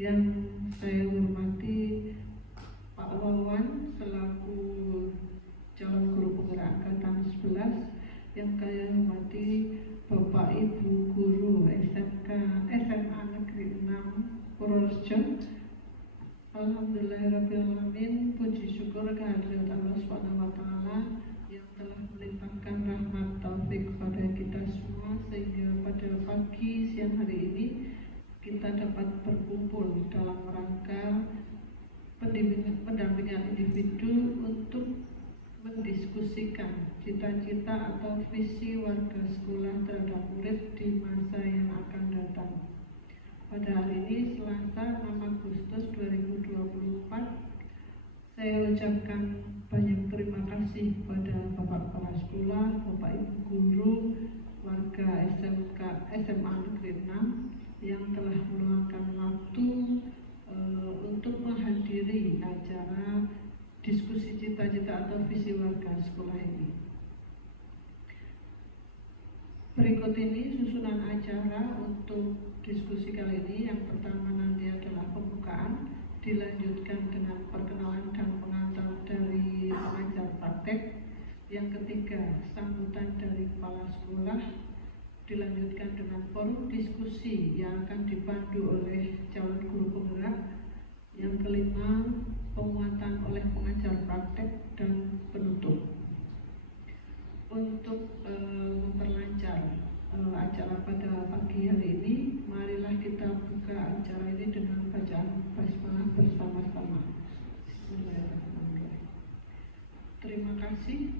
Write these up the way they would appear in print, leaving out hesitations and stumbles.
Yang saya hormati Pak Wawan selaku calon guru penggerak angkatan 11, yang saya hormati Bapak Ibu guru SMK SMA Negeri 6 Purworejo. Alhamdulillahirrahmanirrahim, puji syukur kehadirat Allah SWT yang telah melimpahkan rahmat taufik kepada kita semua, sehingga pada pagi siang hari ini kita dapat berkumpul dalam rangka pendampingan individu untuk mendiskusikan cita-cita atau visi warga sekolah terhadap murid di masa yang akan datang. Pada hari ini Selasa 6 Agustus 2024, saya ucapkan banyak terima kasih kepada Bapak Kepala Sekolah, Bapak Ibu guru, warga SMK SMA Negeri 6 yang telah meluangkan waktu untuk menghadiri acara diskusi cita-cita atau visi warga sekolah ini. Berikut ini susunan acara untuk diskusi kali ini. Yang pertama nanti adalah pembukaan, dilanjutkan dengan perkenalan dan pengantar dari pengajar praktek. Yang ketiga, sambutan dari kepala sekolah, dilanjutkan dengan forum diskusi yang akan dipandu oleh calon guru penggerak. Yang kelima, penguatan oleh pengajar praktek, dan penutup. Untuk memperlancar acara pada pagi hari ini, marilah kita buka acara ini dengan bacaan basmalah bersama-sama. Bismillahirrahmanirrahim. Terima kasih.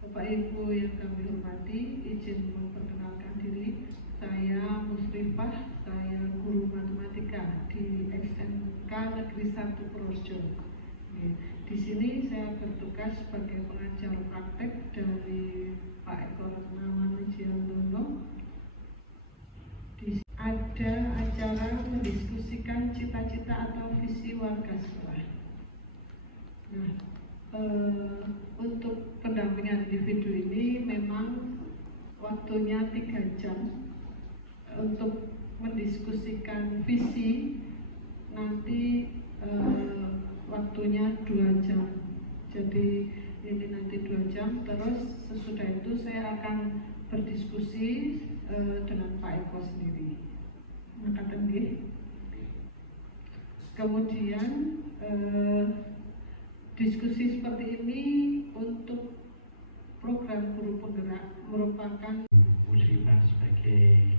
Bapak Ibu yang kami hormati, izin memperkenalkan diri. Saya Musrifah, saya guru matematika di SMK Negeri 1 Purworejo. Di sini saya bertugas sebagai pengajar praktek dari Pak Eko Ratnawan Wijiantono. Ada acara mendiskusikan cita-cita atau visi warga sekolah. Nah, untuk pendampingan individu ini memang waktunya 3 jam. Untuk mendiskusikan visi nanti waktunya 2 jam. Jadi ini nanti 2 jam. Terus sesudah itu saya akan berdiskusi dengan Pak Eko sendiri. Maka tadi kemudian diskusi seperti ini untuk program guru penggerak merupakan Muslimah sebagai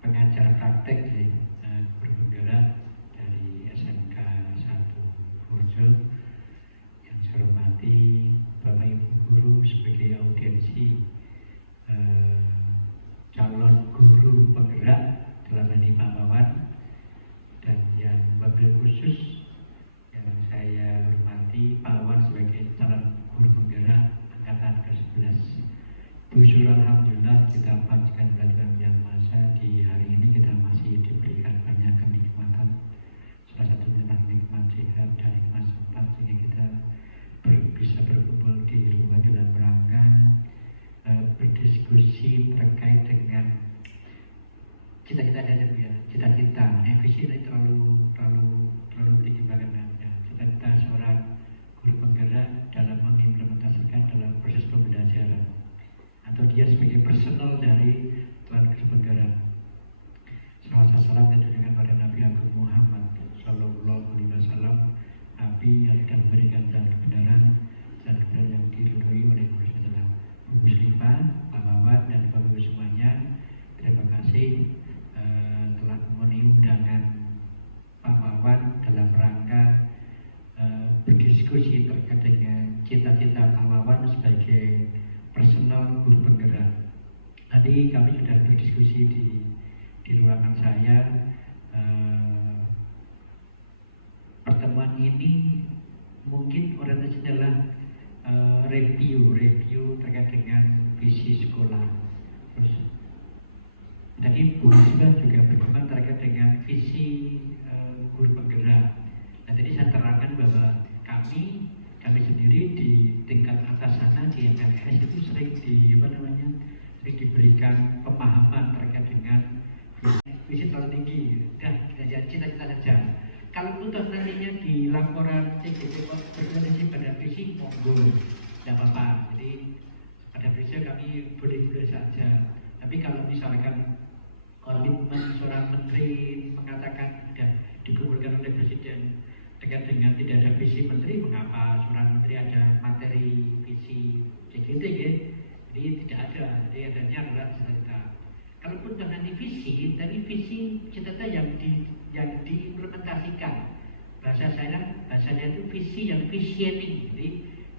pengajar praktek guru penggerak dari SMK 1 Purworejo. Yang saya hormati Bapak Ibu guru sebagai audiensi calon guru penggerak dalam ini Pak Wawan, dan yang wabil khusus yang saya hormati Pak Wawan sebagai calon guru penggerak angkatan ke-11. Syukur alhamdulillah kita panjatkan kehadiran Yang Maha di hari ini, kita masih diberikan banyak kenikmatan, salah satunya nikmat sehat dan nikmat sempat, sehingga kita bisa berkumpul di rumah dalam rangka berdiskusi terkait dengan cita-cita dan cita-cita. Visi ini terlalu tinggi banget ya. Cita-cita seorang guru penggerak dalam mengimplementasikan dalam proses pembelajaran, atau dia sebagai personal dari Tuhan Guru Penggerak. Salawat salam ditujukan pada Nabi Agung Muhammad Sallallahu Alaihi Wasallam, Nabi yang sudah memberikan jalan kebenaran yang diridhoi oleh Allah. Bu Muslimah, Pak Wawan, dan Bapak Ibu semuanya, terima kasih telah memenuhi undangan Pak Wawan dalam rangka berdiskusi terkait dengan cita-cita Pak Wawan sebagai personal guru penggerak. Tadi kami sudah berdiskusi di ruangan saya. Pertemuan ini mungkin orientasinya adalah review terkait dengan visi sekolah. Terus tadi Bu Risma juga berkembang terkait dengan visi guru penggerak. Nah, tadi saya terangkan bahwa kami sendiri di tingkat atas sana di MKS itu sering diberikan pemahaman terkait dengan visi terlalu tinggi, udah aja cita-cita saja. Kalau itu nantinya di laporan CGT berorientasi pada visi, monggo, tidak apa-apa. Jadi pada visi kami boleh-boleh saja. Tapi kalau misalkan komitmen seorang menteri mengatakan sudah dikumpulkan oleh presiden dekat dengan tidak ada visi menteri, mengapa seorang menteri ada materi visi CGT ya? Jadi tidak ada, jadi adanya adalah cita-cita. Kalaupun nanti visi, dari visi cita-cita yang diimplementasikan. Bahasanya itu visi yang visioning, jadi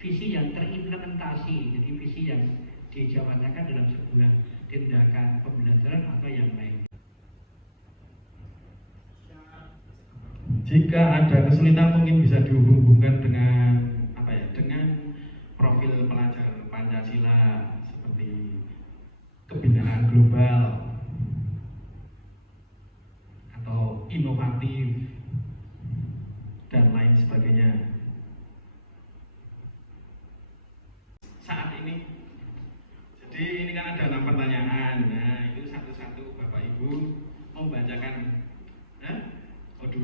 visi yang terimplementasi, jadi visi yang dijawabkan dalam sebuah tindakan pembelajaran atau yang lain. Jika ada kesulitan mungkin bisa dihubungkan dengan dengan profil pelajar Pancasila seperti kebinaan global atau inovatif dan lain sebagainya. Saat ini, jadi ini kan ada 6 pertanyaan. Nah, itu satu-satu Bapak Ibu membacakan.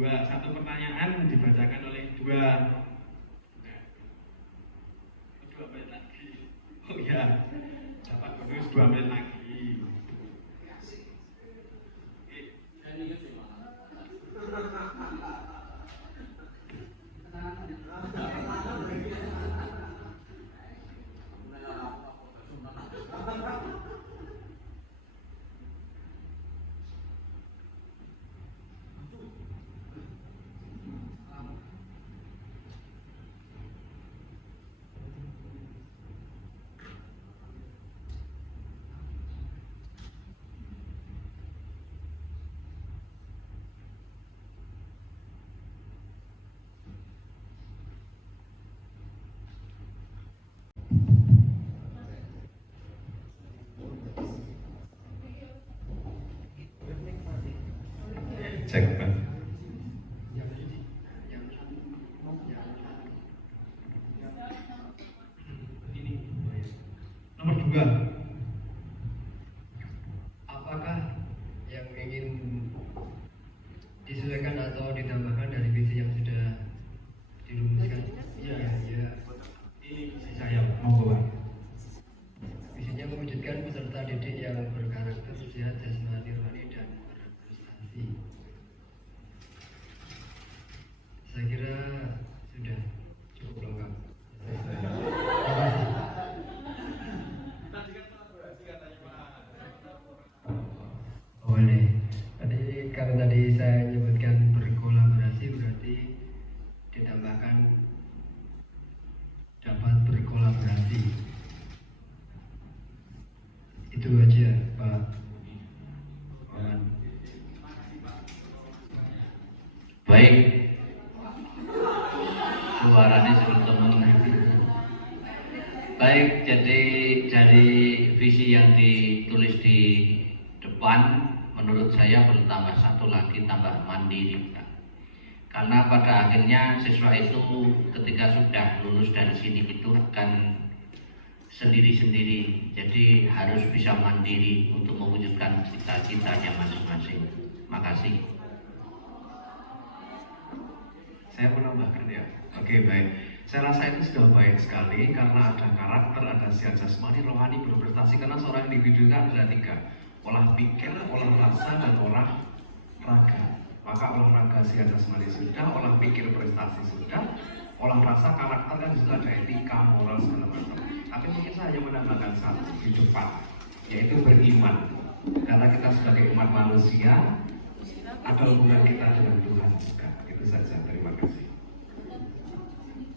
Satu pertanyaan dibacakan oleh 2 menit lagi. Oh ya, dapat bonus 2 menit lagi. Cek kan. Nomor 2. Apakah yang ingin disesuaikan atau ditambahkan dari visi yang sudah dirumuskan? Iya. Ini saya mau bawa. Visinya mewujudkan peserta didik yang berkarakter sehat, jasmani, rohani, dan berprestasi. Saya kira sudah cukup lengkap. Boleh. Karena tadi saya menyebutkan berkolaborasi, berarti ditambahkan dapat berkolaborasi. Itu aja Pak Wawan. Baik, suaranya seperti temen. Baik, jadi dari visi yang ditulis di depan, menurut saya perlu tambah satu lagi, tambah mandiri. Karena pada akhirnya siswa itu ketika sudah lulus dari sini itu akan sendiri-sendiri, jadi harus bisa mandiri untuk mewujudkan cita-citanya masing-masing. Makasih. Saya menambahkan ya. Oke, baik. Saya rasa itu sudah baik sekali karena ada karakter, ada sihat jasmani, rohani, berprestasi. Karena seorang individu kan ada 3, olah pikir, olah rasa, dan olah raga. Maka olahraga sihat jasmani sudah, olah pikir prestasi sudah, olah rasa karakter kan juga ada etika, moral segala macam. Tapi mungkin saya menambahkan satu di depan, yaitu beriman. Karena kita sebagai umat manusia ada hubungan kita dengan Tuhan juga. Itu saja. Terima kasih.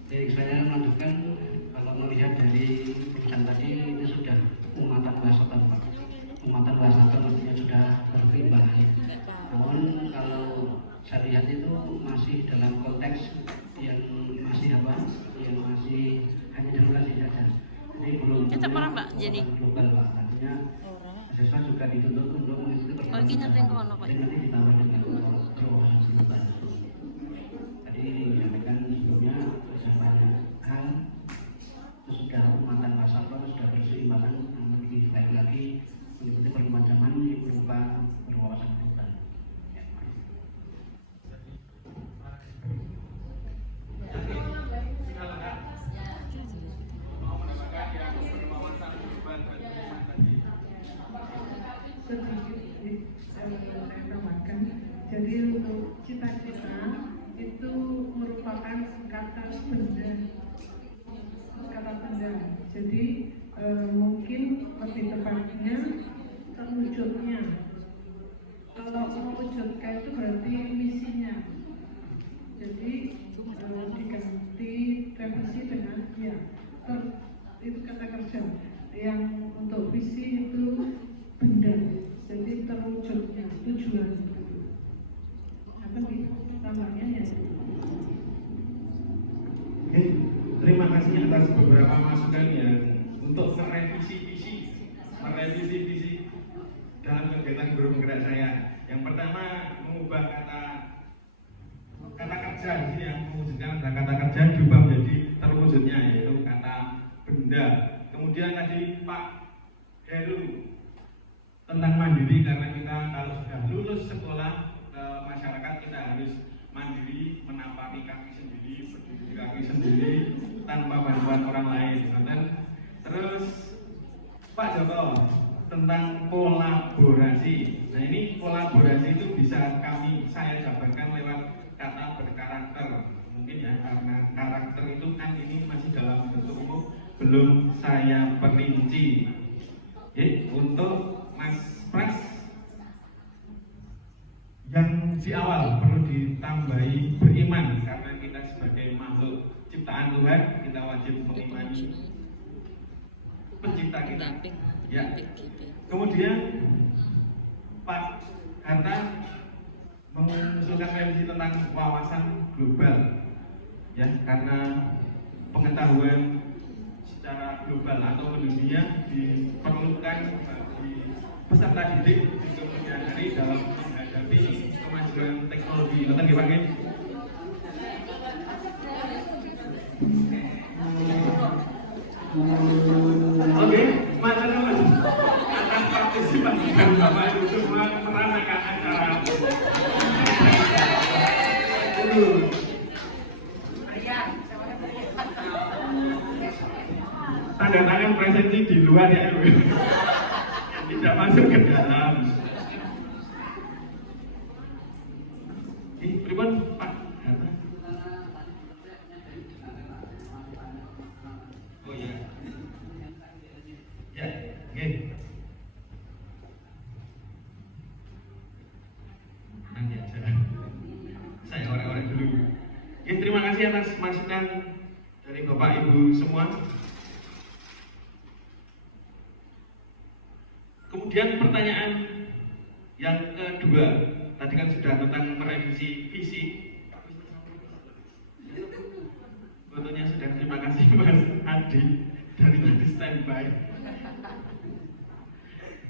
Jadi saya melanjutkan, kalau melihat dari tulisan tadi itu sudah umatan wasatan Pak. Umatan wasatan artinya sudah berfirman. Namun kalau saya lihat itu masih dalam konteks yang masih yang masih hanya demokrasi saja. Jadi belum global Pak. Artinya siswa juga dituntut untuk mengikuti perkembangan. Jadi nanti ditambah dengan wawasan global. Tadi disampaikan sebelumnya sudah banyak hal, sudah umatan wasatan, sudah berseimbangan, namun lebih baik lagi mengikuti perkembangan zaman yang berupa berwawasan global. saya tambahkan. Jadi untuk cita-cita itu merupakan kata benda. Jadi mungkin lebih tepatnya terwujudnya. Kalau mewujudkan itu berarti misinya. Jadi diganti revisi dengan itu kata kerja. Yang untuk visi itu benda. Jadi terwujudnya tujuan. Atau tambahnya ya. Oke, terima kasih atas beberapa masukan yang untuk merevisi visi dalam kegiatan guru penggerak saya. Yang pertama, mengubah kata kerja di sini, yang mewujudkan kata kerja diubah menjadi terwujudnya, yaitu kata benda. Kemudian tadi Pak Heru tentang mandiri, karena kita kalau sudah lulus sekolah ke masyarakat kita harus mandiri, menapaki kaki sendiri, berdiri kaki sendiri tanpa bantuan orang lain. Terus Pak Joko tentang kolaborasi. Nah, ini kolaborasi itu bisa saya jabarkan lewat kata berkarakter. Mungkin ya, karena karakter itu kan ini masih dalam bentuk umum, belum saya perinci. Untuk Mas Pras, yang di awal perlu ditambahi beriman, karena kita sebagai makhluk ciptaan Tuhan, kita wajib mengimani pencipta kita. Ya. Kemudian Pak Hatta mengusulkan revisi tentang wawasan global, ya, karena pengetahuan secara global atau mendunia diperlukan bagi peserta didik di kemudian hari dalam menghadapi kemajuan teknologi. Betul ya, Pak? Oke, teman-teman, atas partisipasi dan Bapak Ibu semua meramaikan acara itu. Tanda tangan presensi di luar ya, Ibu. Tidak masuk ke dalam. Ini pripun Pak Hatta? Oh ya. Ya, oke. Nanti aja. Saya orek-orek dulu. Oke, terima kasih atas masukan dari Bapak Ibu semua. Kemudian pertanyaan yang kedua, tadi kan sudah tentang merevisi visi. Fotonya sudah, terima kasih Mas Adi dari tadi standby.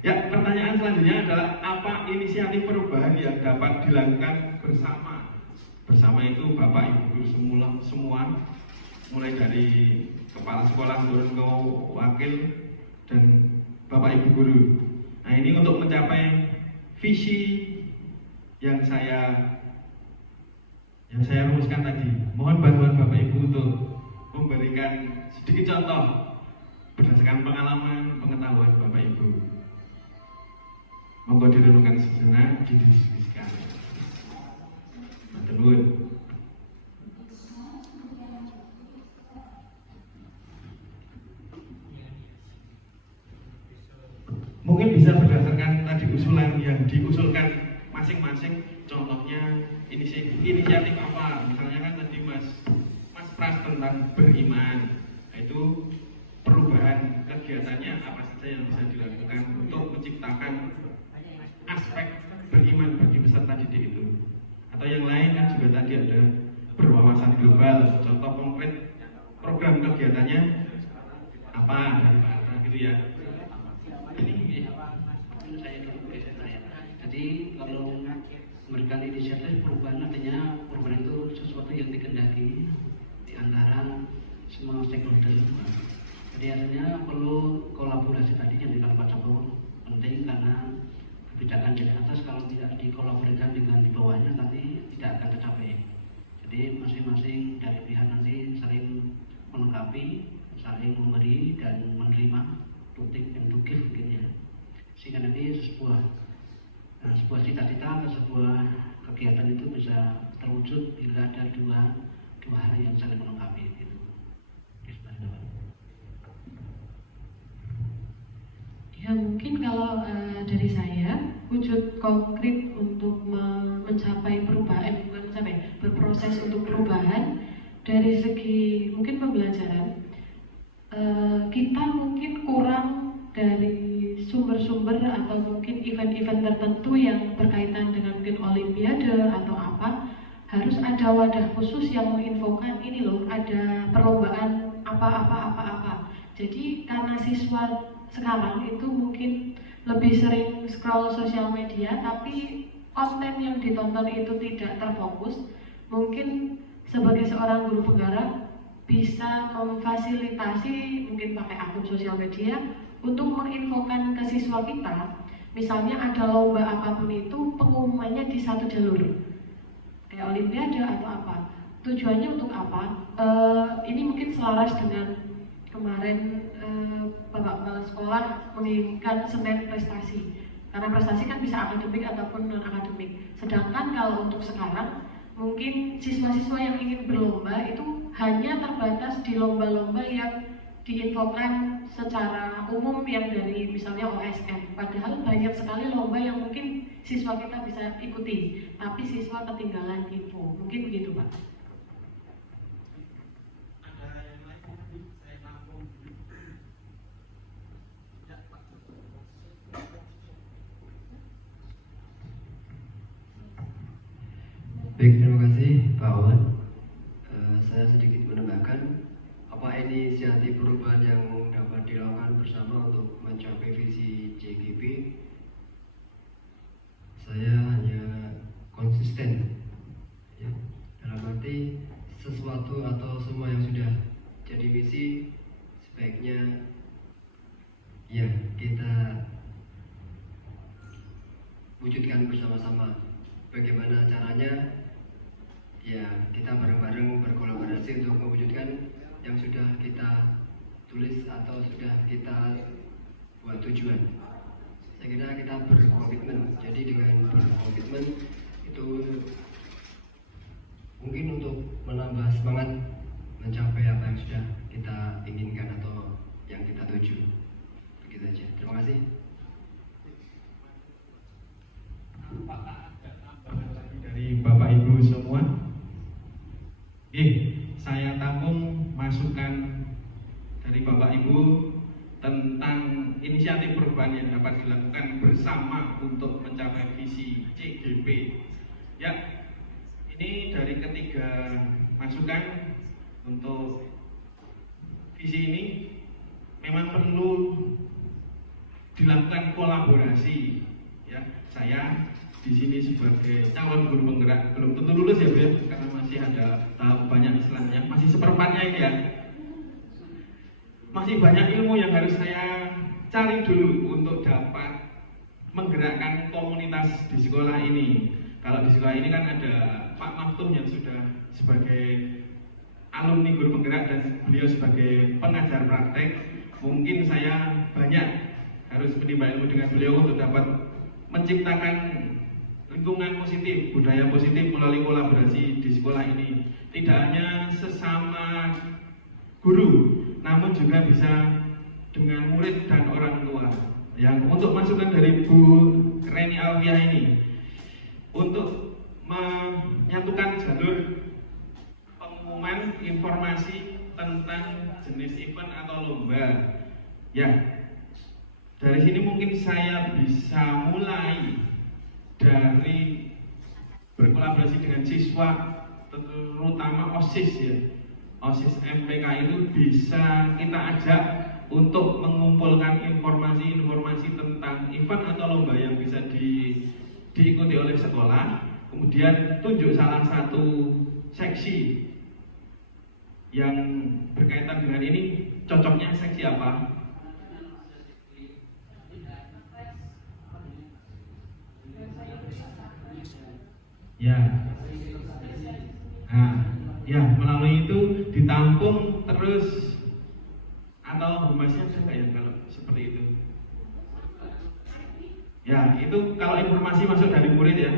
Ya, pertanyaan selanjutnya adalah apa inisiatif perubahan yang dapat dilakukan bersama? Bersama itu Bapak Ibu guru semua, mulai dari kepala sekolah turun ke wakil dan Bapak Ibu guru. Nah, ini untuk mencapai visi yang saya rumuskan tadi. Mohon bantuan Bapak Ibu untuk memberikan sedikit contoh berdasarkan pengalaman, pengetahuan Bapak Ibu. Monggo direnungkan sejenak, didiskusikan. Terus. Mungkin bisa berdasarkan tadi usulan yang diusulkan masing-masing, contohnya inisiatif apa? Misalnya kan tadi Mas Pras tentang beriman, itu perubahan kegiatannya apa saja yang bisa dilakukan untuk menciptakan aspek beriman bagi peserta didik itu. Atau yang lain kan juga tadi ada berwawasan global, contoh konkret program kegiatannya apa dan apa gitu ya. Jadi kalau memberikan inisiatif perubahan, artinya perubahan itu sesuatu yang dikehendaki di antara semua stakeholder. Jadi artinya perlu kolaborasi tadi yang dikatakan Pak Joko, penting karena kebijakan dari atas kalau tidak dikolaborasikan dengan di bawahnya nanti tidak akan tercapai. Jadi masing-masing dari pihak nanti saling melengkapi, saling memberi dan menerima, to take and to give gitu ya. Sehingga nanti sebuah wujud bila ada dua hal yang saling melengkapi itu. Ya mungkin kalau dari saya wujud konkret untuk mencapai perubahan, bukan mencapai, berproses untuk perubahan dari segi mungkin pembelajaran, kita mungkin kurang dari sumber-sumber atau mungkin event-event tertentu yang berkaitan dengan mungkin olimpiade atau apa. Harus ada wadah khusus yang menginfokan ini loh, ada perlombaan apa. Jadi karena siswa sekarang itu mungkin lebih sering scroll sosial media, tapi konten yang ditonton itu tidak terfokus. Mungkin sebagai seorang guru penggerak bisa memfasilitasi mungkin pakai akun sosial media untuk menginfokan ke siswa kita. Misalnya ada lomba apapun itu, pengumumannya di satu jalur, kayak olimpiade atau apa. Tujuannya untuk apa? Ini mungkin selaras dengan kemarin Bapak Kepala Sekolah menginginkan Senin prestasi, karena prestasi kan bisa akademik ataupun non akademik. Sedangkan kalau untuk sekarang mungkin siswa-siswa yang ingin berlomba itu hanya terbatas di lomba-lomba yang diinfokan secara umum yang dari misalnya OSN. Padahal banyak sekali lomba yang mungkin siswa kita bisa ikuti, tapi siswa ketinggalan info. Mungkin begitu Pak. Baik, terima kasih Pak Awan. Saya sedikit menambahkan, apa inisiatif perubahan yang dapat dilakukan bersama untuk mencapai visi JGP? Saya hanya konsisten, ya, dalam arti sesuatu atau semua yang sudah jadi misi sebaiknya ya kita wujudkan bersama-sama. Bagaimana caranya? Ya, kita bareng-bareng berkolaborasi untuk mewujudkan yang sudah kita tulis atau sudah kita buat tujuan. Saya kira kita berkomitmen. Jadi dengan berkomitmen itu mungkin untuk menambah semangat mencapai apa yang sudah kita inginkan atau yang kita tuju. Begitu saja. Terima kasih. Apakah ada tambahan lagi dari Bapak Ibu semua? Saya tampung masukan dari Bapak Ibu tentang inisiatif perubahan yang dapat dilakukan bersama untuk mencapai visi CGP. Ya, ini dari ketiga masukan untuk visi ini memang perlu dilakukan kolaborasi. Ya, saya di sini sebagai calon guru penggerak, belum tentu lulus ya Bu ya, karena masih ada tahap banyak istilahnya, masih seperempatnya ini ya. Masih banyak ilmu yang harus saya cari dulu untuk dapat menggerakkan komunitas di sekolah ini. Kalau di sekolah ini kan ada Pak Maftum yang sudah sebagai alumni guru penggerak dan beliau sebagai pengajar praktek. Mungkin saya banyak harus menimba ilmu dengan beliau untuk dapat menciptakan lingkungan positif, budaya positif melalui kolaborasi di sekolah ini. Tidak hanya sesama guru, namun juga bisa dengan murid dan orang tua. Yang untuk masukan dari Bu Reni Alvia ini untuk menyatukan jalur pengumuman informasi tentang jenis event atau lomba. Ya, dari sini mungkin saya bisa mulai dari berkolaborasi dengan siswa, terutama OSIS ya. OSIS MPK itu bisa kita ajak untuk mengumpulkan informasi-informasi tentang event atau lomba yang bisa diikuti oleh sekolah. Kemudian tunjuk salah satu seksi yang berkaitan dengan ini, cocoknya seksi apa? Ya, nah, ya melalui itu ditampung terus atau humasnya ada nggak ya kalau seperti itu? Ya itu kalau informasi masuk dari murid ya.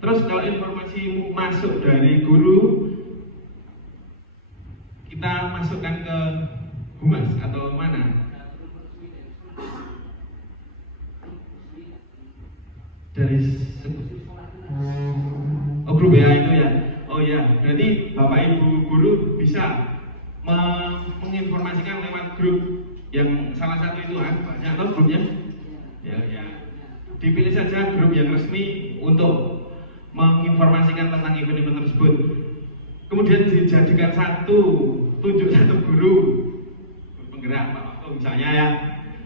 Terus Terus kalau informasi masuk dari guru, kita masukkan ke humas atau mana? Dari grup WA itu ya. Oh ya, berarti Bapak Ibu guru bisa menginformasikan lewat grup yang salah satu itu kan, banyak atau grupnya? Ya. Dipilih saja grup yang resmi untuk menginformasikan tentang event-event tersebut. Kemudian dijadikan tunjuk satu guru penggerak Pak Waktu misalnya ya.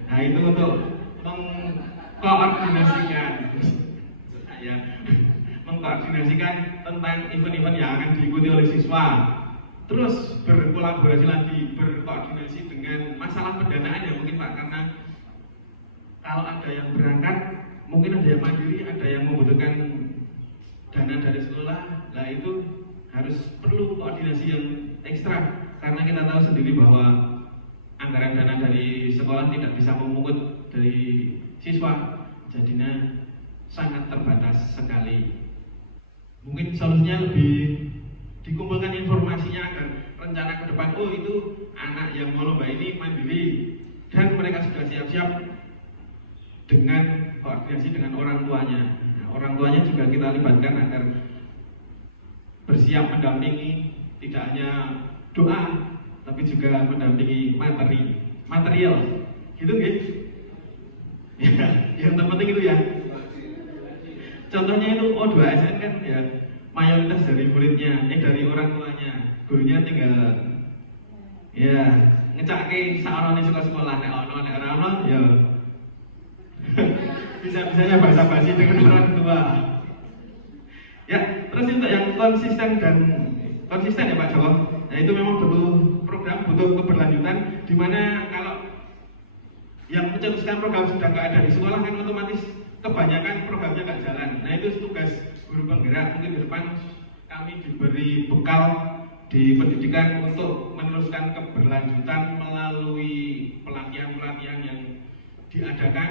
Nah itu untuk mengkoordinasikan mengkoordinasikan tentang event-event yang akan diikuti oleh siswa. Terus berkolaborasi lagi, berkoordinasi dengan masalah pendanaan ya mungkin Pak, karena kalau ada yang berangkat, mungkin ada yang mandiri, ada yang membutuhkan dana dari sekolah. Nah itu harus perlu koordinasi yang ekstra, karena kita tahu sendiri bahwa anggaran dana dari sekolah tidak bisa memungut dari siswa, jadinya sangat terbatas sekali. Mungkin solusinya lebih dikumpulkan informasinya agar rencana ke depan, oh itu anak yang mau lomba ini mandiri dan mereka sudah siap-siap dengan koordinasi dengan orang tuanya. Nah, orang tuanya juga kita libatkan agar bersiap mendampingi, tidak hanya doa tapi juga mendampingi material gitu guys. Ya, yang terpenting itu ya. Contohnya itu O2SN kan ya, mayoritas dari muridnya, dari orang tuanya, gurunya tinggal ya ngecake saorone sekolah nek ono nek ora ono ya bisa-bisanya basa-basi dengan orang tua. Ya, terus untuk yang konsisten ya Pak Joko. Nah itu memang butuh program, butuh keberlanjutan, di mana kalau yang mencetuskan program sudah nggak ada di sekolah kan otomatis kebanyakan programnya nggak jalan. Nah itu tugas guru penggerak. Mungkin ke depan kami diberi bekal di pendidikan untuk meneruskan keberlanjutan melalui pelatihan-pelatihan yang diadakan.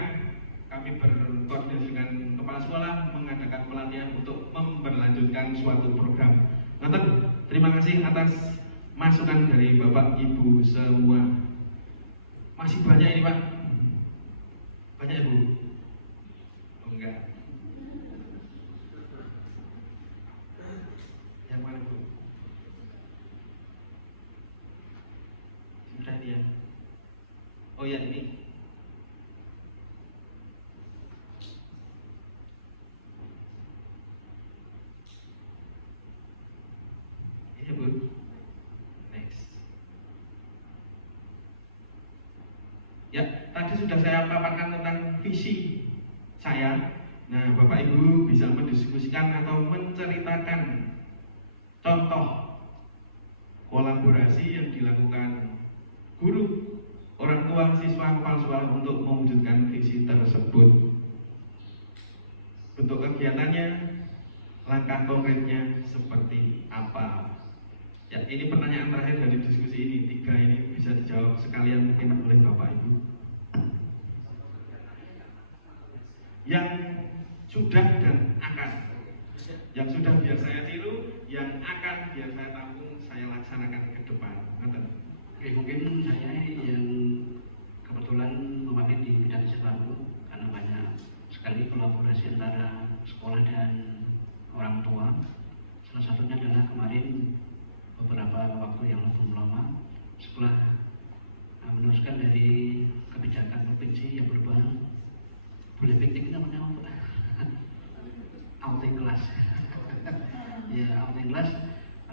Kami berkoordinasi dengan kepala sekolah mengadakan pelatihan untuk memberlanjutkan suatu program. Nanti terima kasih atas masukan dari Bapak Ibu semua. Masih banyak ini Pak. Banyak Ibu? Oh, enggak. Yang mana Bu? Sudah ini ya. Oh ya ini. Ini Bu. Next. Ya, tadi sudah saya paparkan tentang visi saya. Nah, Bapak Ibu bisa mendiskusikan atau menceritakan contoh kolaborasi yang dilakukan guru, orang tua, siswa, kepala sekolah untuk mewujudkan visi tersebut. Bentuk kegiatannya, langkah konkretnya seperti apa? Ya, ini pertanyaan terakhir dari diskusi ini. 3 ini bisa dijawab sekalian mungkin oleh Bapak Ibu. Yang sudah dan akan. Yang sudah biar saya tiru, yang akan biar saya tampung, saya laksanakan ke depan. Oke, mungkin saya yang kebetulan memakai di bidang sekolah karena banyak sekali kolaborasi antara sekolah dan orang tua. Salah satunya adalah kemarin beberapa waktu yang belum lama setelah meneruskan dari kebijakan provinsi yang berubah, boleh piknik namanya outing class. Ya, outing class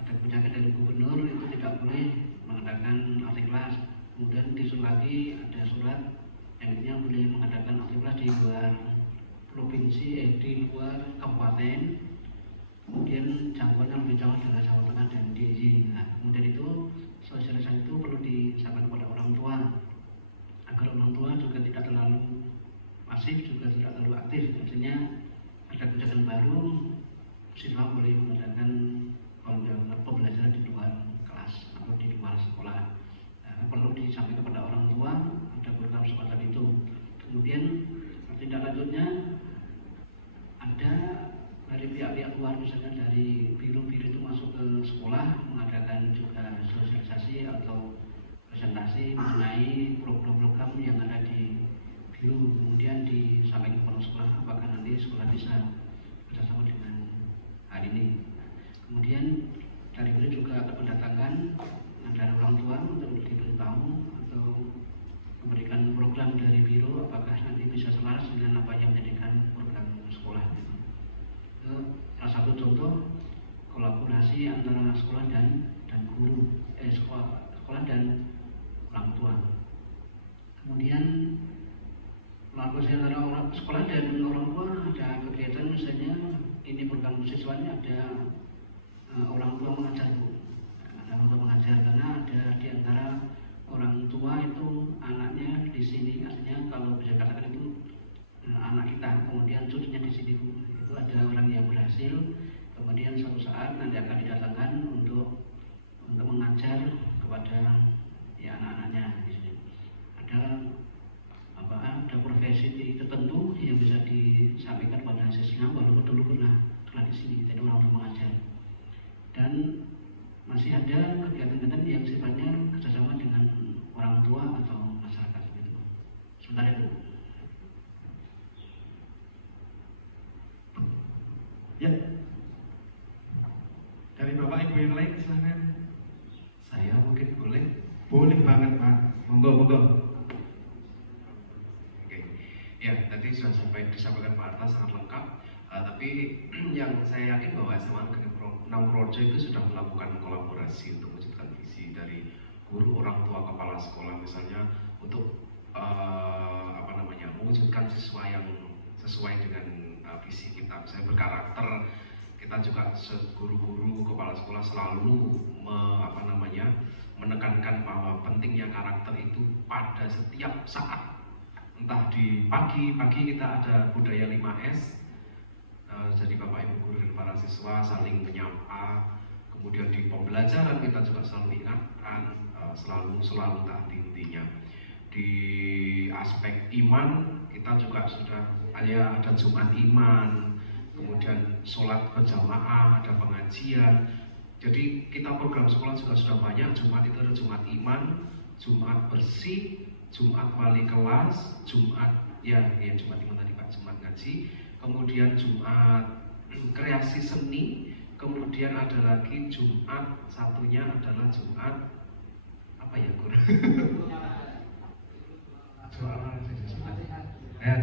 ada kebijakan dari gubernur itu tidak boleh mengadakan outing class. Kemudian disuruh lagi ada surat yang intinya boleh mengadakan outing class di luar provinsi, di luar kabupaten. Kemudian jangkauannya lebih jauh adalah Jawa Tengah dan DIY. Nah, kemudian itu sosialisasi itu perlu disampaikan kepada orang tua agar orang tua juga tidak terlalu pasif, juga tidak terlalu aktif. Artinya ada kebijakan baru, siswa boleh mengadakan pembelajaran di luar kelas atau di luar sekolah. Nah, perlu disampaikan kepada orang tua ada program seperti itu. Kemudian tindak lanjutnya ada dari pihak-pihak luar, misalnya dari biru-biru itu masuk ke sekolah mengadakan juga sosialisasi atau presentasi mengenai program-program yang ada di biru, kemudian disampaikan kepada sekolah, apakah nanti sekolah bisa bersama dengan hal ini. Kemudian dari biru juga mendatangkan dari orang tua untuk diberitahu atau memberikan program dari biru, apakah nanti bisa selaras dengan apa yang menjadikan program sekolah. Itu salah satu contoh kolaborasi antara sekolah dan guru, sekolah dan orang tua. Kemudian kolaborasi antara sekolah dan orang tua, ada kegiatan misalnya ini program siswanya ada orang tua mengajar, Bu. Ada orang tua mengajar karena ada di antara orang tua itu anaknya di sini, artinya kalau bisa katakan itu anak kita, kemudian cucunya di sini, Bu. Itu ada orang yang berhasil, kemudian suatu saat nanti akan didatangkan untuk mengajar kepada ya anak-anaknya di sini. Ada profesi tertentu yang bisa disampaikan pada siswa walaupun dulu pernah di sini, jadi orang tua mengajar. Dan masih ada kegiatan-kegiatan yang sifatnya kerjasama dengan orang tua atau masyarakat gitu. Sebentar ya, Bu. Ya, dari Bapak Ibu yang lain silakan. Saya mungkin boleh. Boleh banget, Pak. Monggo. Oke. Ya, tadi sudah disampaikan Pak Arta sangat lengkap. Tapi yang saya yakin bahwa SMA Negeri 6 Purworejo itu sudah melakukan kolaborasi untuk mewujudkan visi dari guru, orang tua, kepala sekolah, misalnya untuk mewujudkan siswa yang sesuai dengan visi kita. Misalnya berkarakter, kita juga guru-guru, kepala sekolah selalu menekankan bahwa pentingnya karakter itu pada setiap saat. Entah di pagi kita ada budaya 5S. Jadi Bapak Ibu guru dan para siswa saling menyapa. Kemudian di pembelajaran kita juga selalu ingatkan, selalu taati intinya. Di aspek iman kita juga sudah ada Jumat Iman, kemudian sholat berjamaah, ada pengajian. Jadi kita program sekolah juga sudah banyak. Jumat itu ada Jumat Iman, Jumat bersih, Jumat wali kelas, Jumat Jumat Iman tadi Pak, Jumat ngaji. Kemudian Jumat kreasi seni, kemudian ada lagi Jumat, satunya adalah Jumat apa ya, Guru?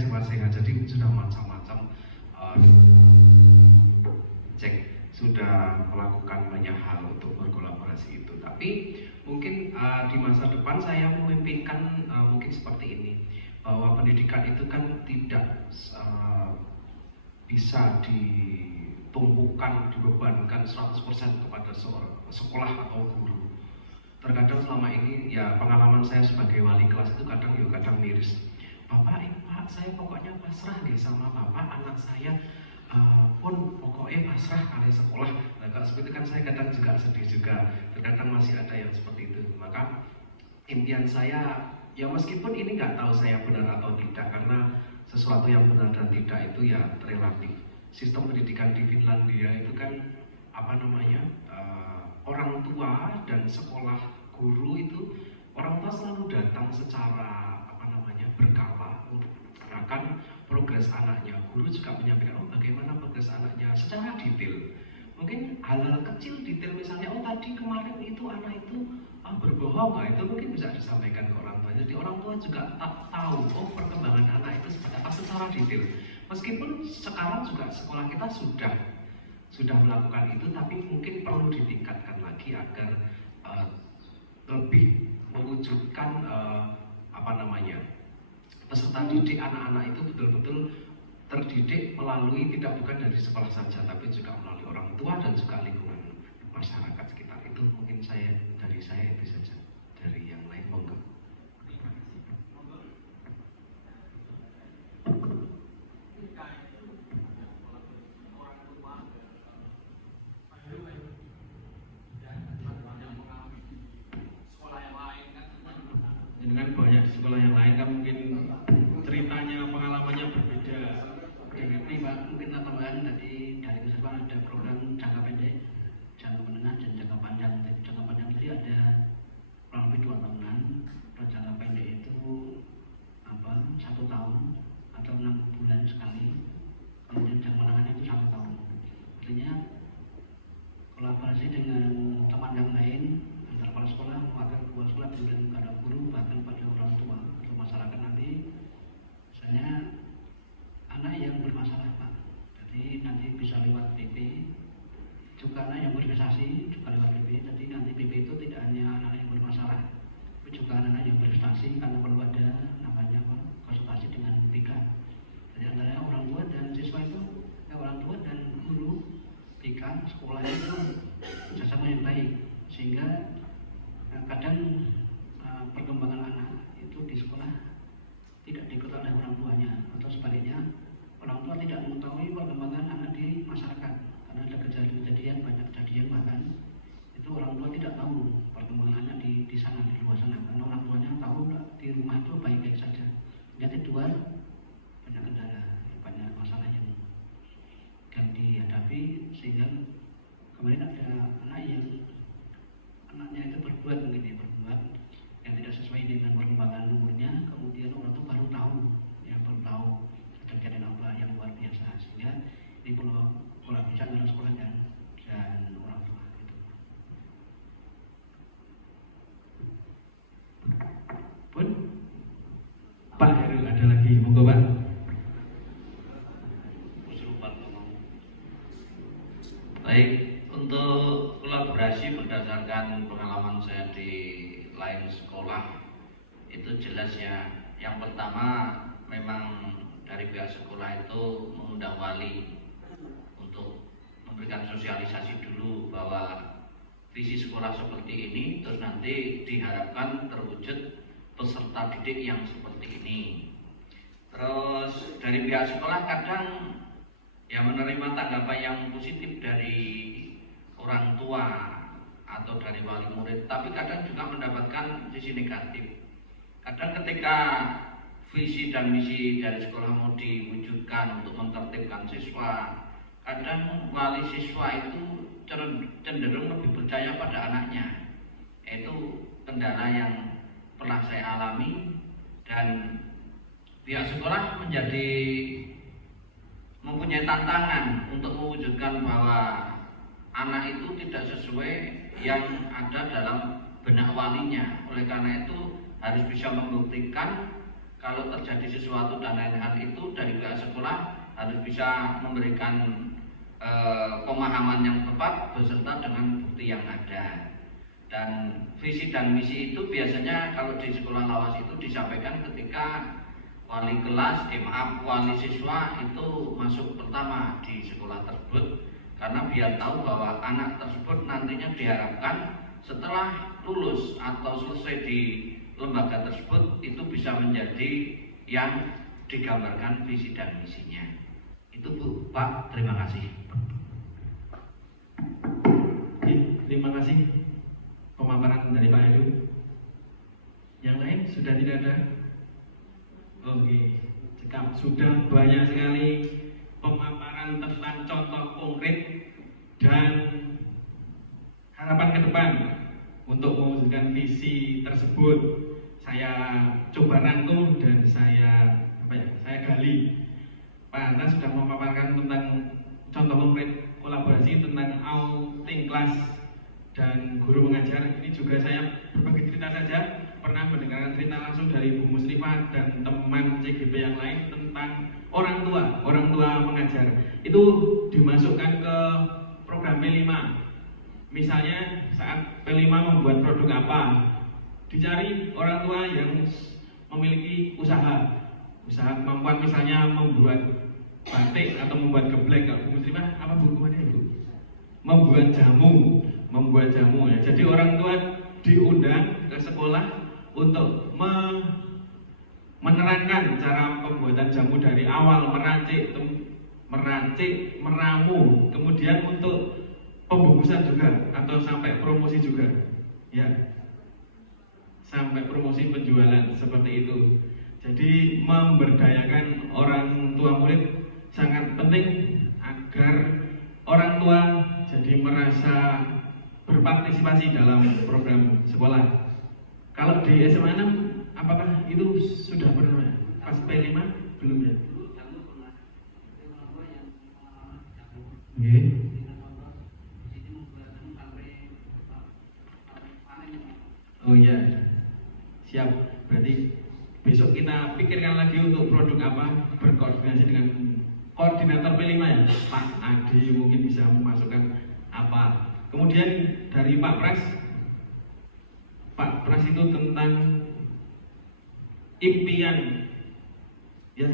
Jumat sehat. Jadi sudah macam-macam sudah melakukan banyak hal untuk berkolaborasi itu. Tapi mungkin di masa depan saya memimpikan mungkin seperti ini, bahwa pendidikan itu kan tidak bisa ditumpukan, dibebankan 100% kepada sekolah atau guru. Terkadang selama ini ya pengalaman saya sebagai wali kelas itu kadang miris. Pak, saya pokoknya pasrah nih sama Bapak, anak saya pun pokoknya pasrah kali sekolah. Nah, kalau seperti itu kan saya kadang juga sedih juga. Terkadang masih ada yang seperti itu. Maka impian saya ya meskipun ini nggak tahu saya benar atau tidak, karena sesuatu yang benar dan tidak itu ya relatif. Sistem pendidikan di Finlandia itu kan orang tua dan sekolah guru itu orang tua selalu datang secara berkala untuk menanyakan progres anaknya. Guru juga menyampaikan bagaimana progres anaknya secara detail. Mungkin hal-hal kecil detail, misalnya tadi kemarin itu anak itu berbohong, itu mungkin bisa disampaikan ke orang tua. Jadi orang tua juga tak tahu perkembangan anak itu seperti apa secara detail. Meskipun sekarang juga sekolah kita sudah melakukan itu, tapi mungkin perlu ditingkatkan lagi agar lebih mewujudkan peserta didik anak-anak itu betul-betul terdidik melalui bukan dari sekolah saja, tapi juga melalui orang tua dan juga lingkungan masyarakat sekitar. Itu mungkin dari saya itu saja. Dari yang lain monggo. Dengan banyak sekolah yang lain kan mungkin ceritanya, pengalamannya berbeda. Pak, mungkin tambahan tadi dari Baik, untuk kolaborasi berdasarkan pengalaman saya di lain sekolah itu jelas ya. Yang pertama memang dari pihak sekolah itu mengundang wali untuk memberikan sosialisasi dulu bahwa visi sekolah seperti ini, terus nanti diharapkan terwujud peserta didik yang seperti ini. Terus dari pihak sekolah kadang ya menerima tanggapan yang positif dari orang tua atau dari wali murid, tapi kadang juga mendapatkan sisi negatif. Kadang ketika visi dan misi dari sekolah mau diwujudkan untuk menertibkan siswa, kadang wali siswa itu cenderung lebih percaya pada anaknya. Itu kendala yang pernah saya alami, dan pihak sekolah mempunyai tantangan untuk mewujudkan bahwa anak itu tidak sesuai yang ada dalam benak walinya. Oleh karena itu harus bisa membuktikan kalau terjadi sesuatu dan lain hal itu dari pihak sekolah harus bisa memberikan pemahaman yang tepat beserta dengan bukti yang ada. Dan visi dan misi itu biasanya kalau di sekolah lawas itu disampaikan ketika wali kelas, wali siswa itu masuk pertama di sekolah tersebut, karena biar tahu bahwa anak tersebut nantinya diharapkan setelah lulus atau selesai di lembaga tersebut itu bisa menjadi yang digambarkan visi dan misinya. Itu Bu, Pak, terima kasih. Terima kasih pemaparan dari Pak Heru. Yang lain sudah tidak ada? Oke, cekap. Sudah banyak sekali pemaparan tentang contoh konkret dan harapan ke depan untuk mewujudkan visi tersebut. Saya coba rangkum dan saya gali. Pak Hanta sudah memaparkan tentang contoh konkret kolaborasi tentang outing kelas dan guru mengajar. Ini juga saya berbagi cerita saja. Pernah mendengarkan cerita langsung dari Bu Muslimah dan teman CGP yang lain tentang orang tua mengajar. Itu dimasukkan ke program P5. Misalnya saat P5 membuat produk apa, dicari orang tua yang memiliki usaha kemampuan, misalnya membuat batik atau membuat geblek. Kalau Bu Muslimah apa bukuannya Bu? Membuat jamu ya. Jadi orang tua diundang ke sekolah untuk menerangkan cara pembuatan jamu dari awal, meracik, meramu, kemudian untuk pembungkusan juga atau sampai promosi juga, ya, sampai promosi penjualan seperti itu. Jadi memberdayakan orang tua murid sangat penting agar orang tua jadi merasa berpartisipasi dalam program sekolah. Kalau di SMA 6 apakah itu sudah pernah? Pas P5 belum ya? Okay. Oh iya, siap. Berarti besok kita pikirkan lagi untuk produk apa, berkoordinasi dengan koordinator P5 ya, Pak Adi mungkin bisa memasukkan apa. Kemudian dari Pak Pras itu tentang impian, ya,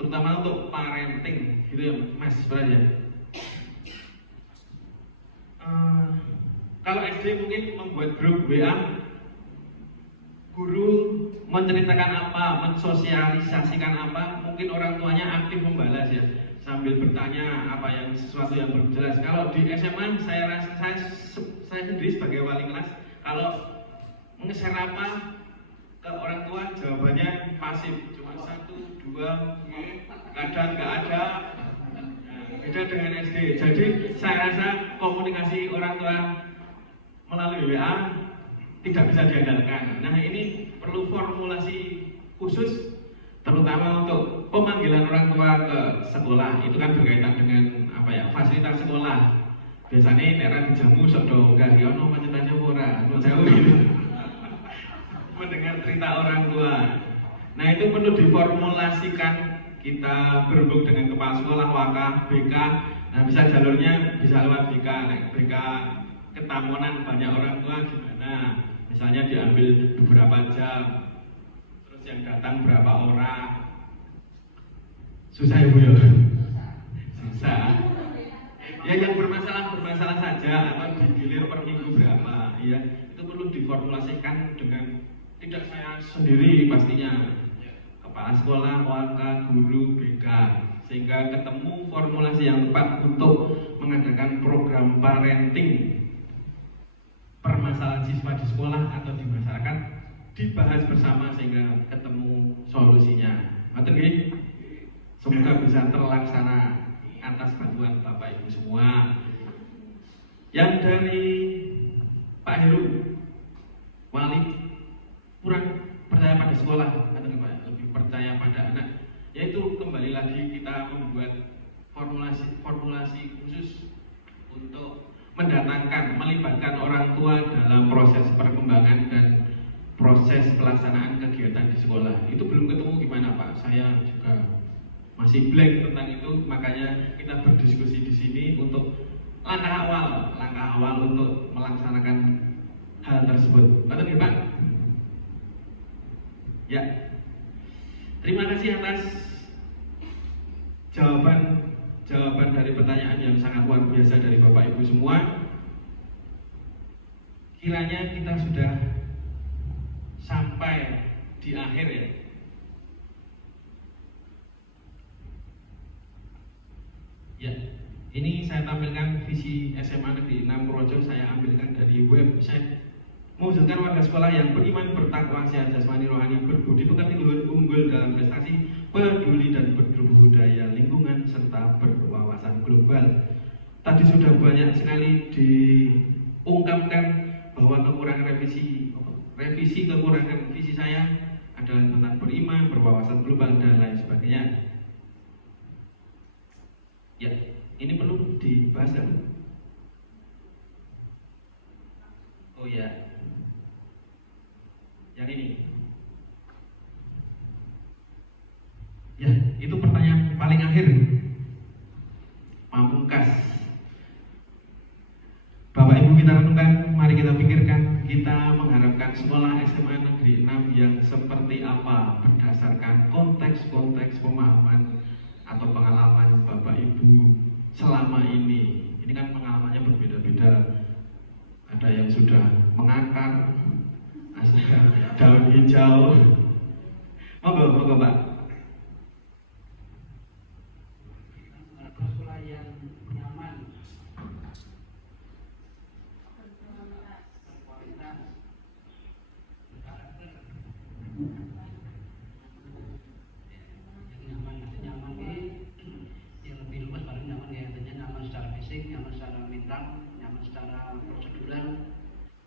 terutama untuk parenting, gitu ya, Mas Pras ya. Kalau SD mungkin membuat grup WA, guru menceritakan apa, mensosialisasikan apa, mungkin orang tuanya aktif membalas ya, sambil bertanya apa yang sesuatu yang belum jelas. Kalau di SMA saya sendiri sebagai wali kelas, kalau nge-share apa ke orang tua jawabannya pasif, cuma 1, 2, kadang nggak ada. Beda dengan SD. Jadi saya rasa komunikasi orang tua melalui WA tidak bisa diandalkan. Nah, ini perlu formulasi khusus terutama untuk pemanggilan orang tua ke sekolah. Itu kan berkaitan dengan apa ya, fasilitas sekolah. Biasanya daerah dijamu sok do enggak ya ono macetane ora, jauh gitu. Mendengar cerita orang tua. Nah, itu perlu diformulasikan. Kita berhubung dengan kepala sekolah, wakaf, BK. Nah, bisa jalurnya bisa lewat BK, BK Ketamonan banyak orang tua gimana? Misalnya diambil beberapa jam, terus yang datang berapa orang? Susah ya Bu ya? Susah. Ya yang bermasalah saja atau digilir per minggu berapa, ya itu perlu diformulasikan dengan tidak saya sendiri pastinya, kepala sekolah, waka, guru, BK, sehingga ketemu formulasi yang tepat untuk mengadakan program parenting permasalahan siswa di sekolah atau di masyarakat, dibahas bersama sehingga ketemu solusinya. Oke, semoga bisa terlaksana atas bantuan Bapak Ibu semua. Yang dari Pak Heru, wali kurang percaya pada sekolah, lebih percaya pada anak, yaitu kembali lagi kita membuat formulasi khusus untuk melibatkan orang tua dalam proses perkembangan dan proses pelaksanaan kegiatan di sekolah. Itu belum ketemu gimana Pak? Saya juga masih blank tentang itu, makanya kita berdiskusi di sini untuk langkah awal untuk melaksanakan hal tersebut. Betul ya Pak? Ya. Terima kasih atas jawaban dari pertanyaan yang sangat luar biasa dari Bapak Ibu semua. Kiranya kita sudah sampai di akhir ya. Ya, ini saya tampilkan visi SMA Negeri 6 Projo, saya ambilkan dari website. Mewujudkan warga sekolah yang beriman, bertakwa, sehat jasmani rohani, berbudi pekerti luhur, unggul dalam prestasi, peduli dan berbudaya lingkungan, serta berwawasan global. Tadi sudah banyak sekali diungkapkan bahwa kekurangan revisi kekurangan visi saya adalah tentang beriman, berwawasan global dan lain sebagainya. Ya, ini perlu dibahas ya. Oh ya, yang ini. Ya, itu pertanyaan paling akhir. Pamungkas. Bapak Ibu kita renungkan, mari kita pikirkan, kita mengharapkan sekolah SMA Negeri 6 yang seperti apa berdasarkan konteks-konteks pemahaman atau pengalaman Bapak Ibu selama ini. Ini kan pengalamannya berbeda-beda. Ada yang sudah mengakar, ada daun hijau. Monggo Pak. Sekolah yang nyaman, berkualitas, berkarakter. Nyaman ini yang lebih luas, paling nyaman ya, artinya nyaman secara fisik, nyaman secara mental, nyaman secara prosedural,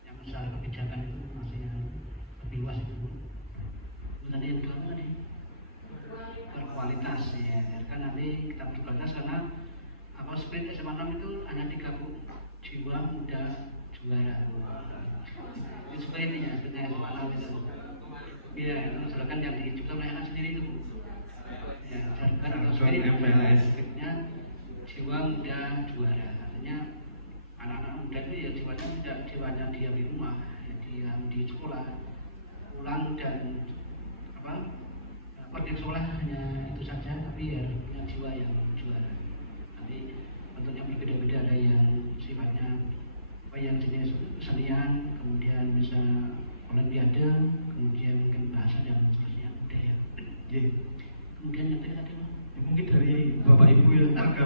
nyaman secara kebijakan, itu masih yang lebih luas itu. Dan yang kedua nih berkualitas ya, kan nanti kita berkualitas karena apa, spirit SMA 6 itu hanya 3 Bu, jiwa muda juara. Itu spirit ya, spiritnya SMA 6 itu. Iya, misalkan yang dihidupkan oleh anak sendiri itu Bu. Ya, serban atau spiritnya jiwa muda juara. Artinya anak-anak muda itu ya jiwanya tidak jiwanya dia di rumah, ya, dia di sekolah, pulang dan apa, pergi sekolah hanya itu saja, tapi ya punya jiwa yang juara. Nanti bentuknya berbeda-beda, ada yang sifatnya apa, yang jenis kesenian, kemudian bisa olimpiade, kemudian mungkin bahasa dan seterusnya, budaya. Kemudian yang tadi mungkin dari Bapak Ibu yang warga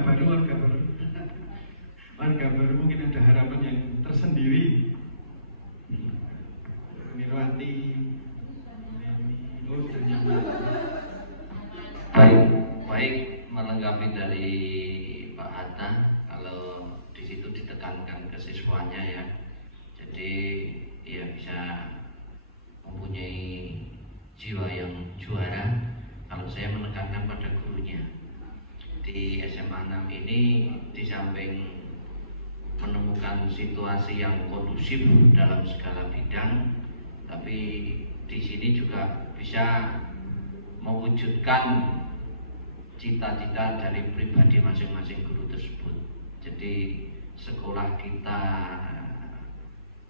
baru mungkin ada harapan yang tersendiri. Mirwati, Baik, menanggapi dari Pak Hatta, kalau di situ ditekankan ke siswanya ya, jadi ya bisa mempunyai jiwa yang juara. Kalau saya menekankan pada gurunya di SMA 6 ini, di samping menemukan situasi yang kondusif dalam segala bidang, tapi di sini juga bisa mewujudkan cita-cita dari pribadi masing-masing guru tersebut. Jadi sekolah kita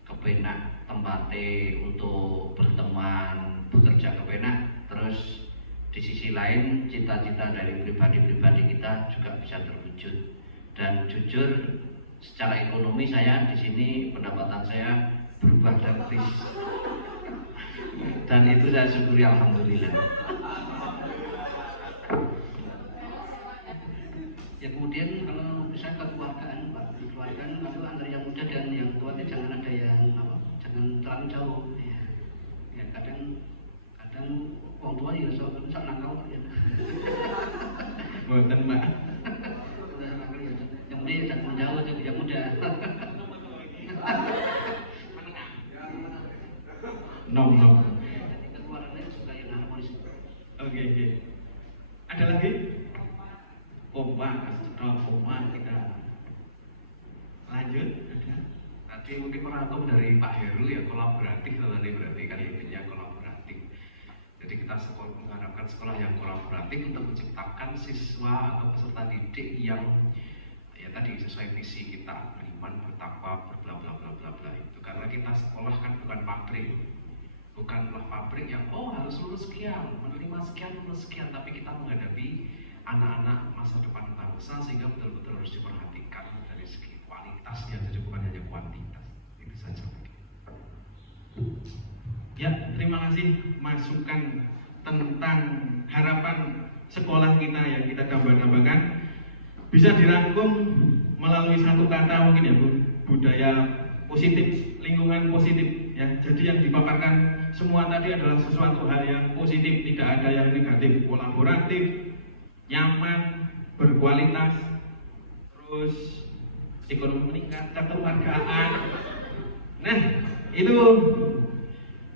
kepenak tempatnya untuk berteman, bekerja kepenak, terus di sisi lain cita-cita dari pribadi-pribadi kita juga bisa terwujud. Dan jujur secara ekonomi saya di sini pendapatan saya berubah drastis. Dan itu saya syukuri, alhamdulillah. Ya kemudian kalau misalnya kekeluargaan Pak, kekeluargaan itu antara yang muda dan yang tua itu jangan ada yang jangan terlalu jauh. Ya kadang orang tua ya sok nakal ya. Boten Pak. Yang muda jangan menjauh, jadi yang muda. No. Keluarganya juga yang harmonis. Oke. Ada lagi? Pompa kita lanjut. Ada? Tadi mungkin merangkum dari Pak Heru ya, kolaboratif tadi berarti kan intinya kolaboratif. Jadi kita mengharapkan sekolah yang kolaboratif untuk menciptakan siswa atau peserta didik yang ya tadi sesuai visi kita, beriman, bertakwa, bla bla bla bla bla itu. Karena kita sekolah kan bukan pabrik, bukanlah pabrik yang harus lulus sekian, menerima sekian, lulus sekian, tapi kita menghadapi anak-anak masa depan bangsa sehingga betul-betul harus diperhatikan dari segi kualitasnya, jadi bukan hanya kuantitas. Itu saja. Ya, terima kasih masukan tentang harapan sekolah kita yang kita gambar-gambarkan bisa dirangkum melalui satu kata mungkin ya Bu, budaya positif, lingkungan positif ya. Jadi yang dipaparkan semua tadi adalah sesuatu hal yang positif, tidak ada yang negatif, kolaboratif, nyaman, berkualitas, terus ekonomi meningkat, kekeluargaan. Nah, itu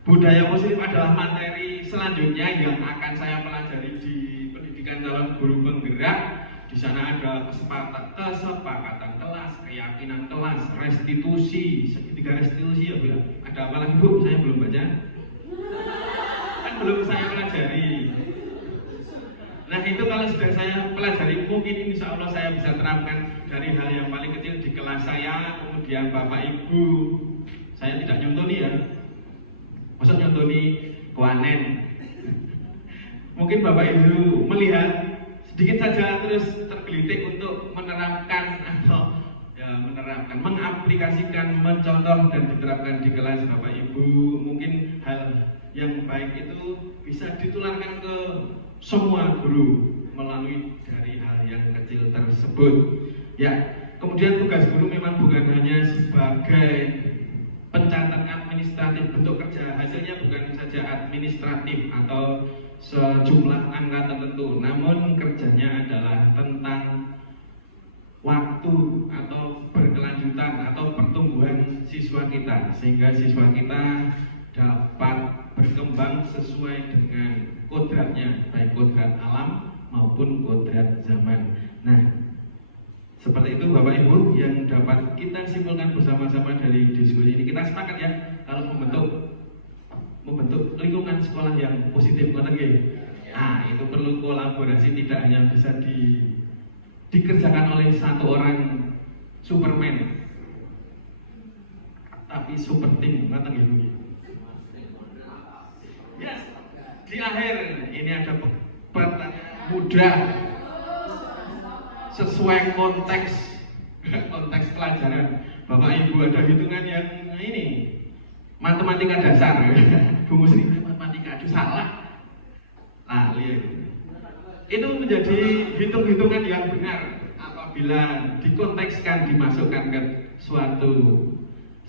budaya positif adalah materi selanjutnya yang akan saya pelajari di pendidikan calon guru penggerak. Di sana ada kesepakatan kelas, keyakinan kelas, restitusi, segitiga restitusi ya Bu ya. Ada apa lagi Bu? Saya belum baca. Kan belum saya pelajari. Nah itu kalau sudah saya pelajari mungkin insya Allah saya bisa terapkan dari hal yang paling kecil di kelas saya, kemudian Bapak Ibu. Saya tidak nyontoni ya. Masa nyontoni kuanen. Mungkin Bapak Ibu melihat sedikit saja terus tergelitik untuk menerapkan atau ya menerapkan, mengaplikasikan, mencontoh dan diterapkan di kelas Bapak Ibu. Mungkin hal yang baik itu bisa ditularkan ke semua guru melalui dari hal yang kecil tersebut. Ya, kemudian tugas guru memang bukan hanya sebagai pencatat administratif bentuk kerja, hasilnya bukan saja administratif atau sejumlah angka tertentu, namun kerjanya adalah tentang waktu atau berkelanjutan atau pertumbuhan siswa kita, sehingga siswa kita dapat berkembang sesuai dengan kodratnya, baik kodrat alam maupun kodrat zaman. Nah, seperti itu Bapak Ibu yang dapat kita simpulkan bersama-sama dari diskusi ini. Kita sepakat ya kalau membentuk lingkungan sekolah yang positif, lagi. Nah, itu perlu kolaborasi, tidak hanya bisa dikerjakan oleh satu orang Superman, tapi super tim, lagi. Yes. Di akhir ini ada pertanyaan mudah sesuai konteks pelajaran. Bapak Ibu ada hitungan yang ini matematika dasar. Bu Musri matematika itu salah. Nah, lihat. Itu menjadi hitung-hitungan yang benar apabila dikontekskan, dimasukkan ke suatu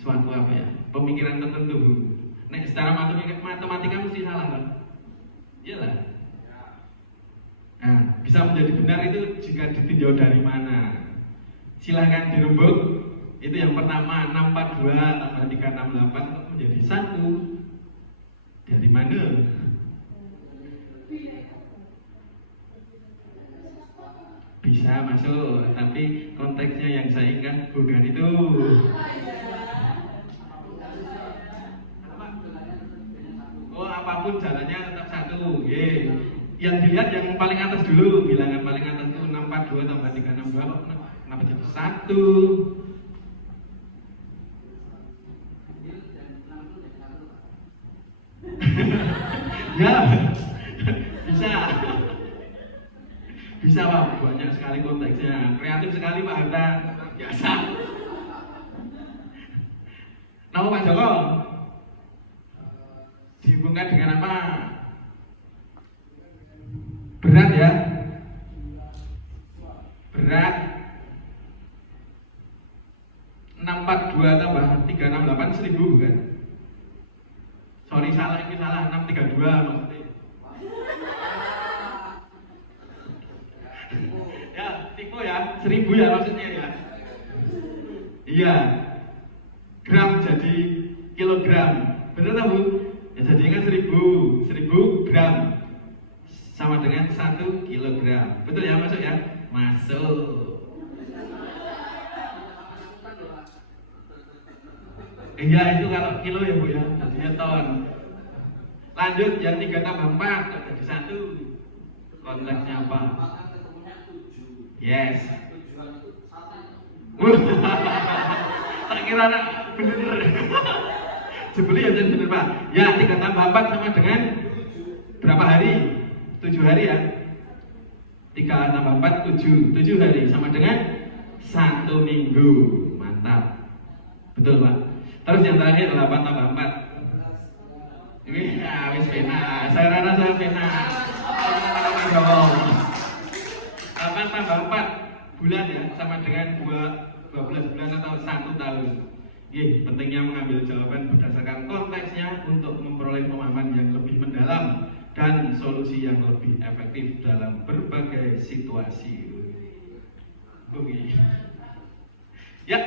apa ya, pemikiran tertentu. Nek secara matematika mesti salah kan? Iyalah. Nah, bisa menjadi benar itu jika ditinjau dari mana. Silahkan dirembuk. Itu yang pertama 642 tambah 368 menjadi 1. Dari mana? Bisa masuk, tapi konteksnya yang saya ingat bukan itu. Oh, apapun jalannya tetap 1. Yang dilihat yang paling atas dulu, bilangan paling atas itu 642 tambah 362 kenapa jadi 1? Ya, bisa Pak, banyak sekali konteksnya, kreatif sekali Pak Harta, biasa. Nah Pak Joko, dihubungkan dengan apa? Berat ya? Berat 642 tambah 368 1000 bukan? Sorry salah, ini salah, 632 maksudnya. Ya, tipe ya, 1000 ya maksudnya ya. Iya. Gram jadi kilogram. Bener tak Bu? Ya jadinya 1000 gram sama dengan 1 kilogram. Betul ya, masuk ya? Masuk. Iya itu kalau kilo ya Bu ya, jadinya ton. Lanjut yang 3 tambah 4 kok jadi 1. Konteksnya apa? Yes. Tak kira anak bener. Sebeli ya bener Pak. Ya 3 tambah 4 sama dengan berapa hari? 7 hari ya. 3 tambah 4 7 hari sama dengan 1 minggu. Mantap. Betul Pak. Terus yang terakhir 8 tambah 4. Ini ya wis pena. Saya rasa saya pena. 8 tambah 4 bulan ya sama dengan 12 bulan atau 1 tahun. Pentingnya mengambil jawaban berdasarkan konteksnya untuk memperoleh pemahaman yang lebih mendalam dan solusi yang lebih efektif dalam berbagai situasi. Ya,